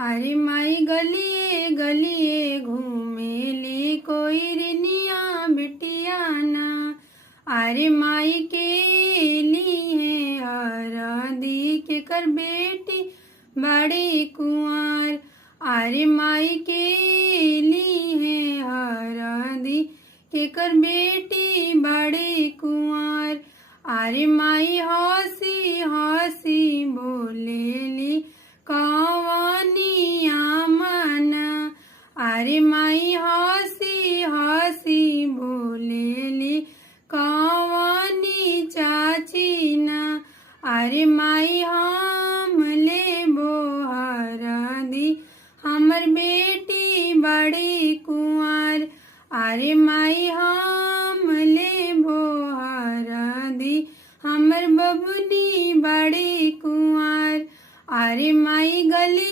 अरे माई गलिए गलिए घूमेली कोई रिनिया बिटिया ना। अरे माई के लिए हरदी के कर बेटी बड़ी कुंवर। अरे माई के लिए हरदी के कर बेटी बड़ी कुंवर। अरे माई हंसी हंसी बोलेली कवनिया मना। अरे माई हंसी हंसी बोलेली कवनी चाची ना। अरे माई हम ले हरदी हमर बेटी बड़ी कुंवर। अरे माई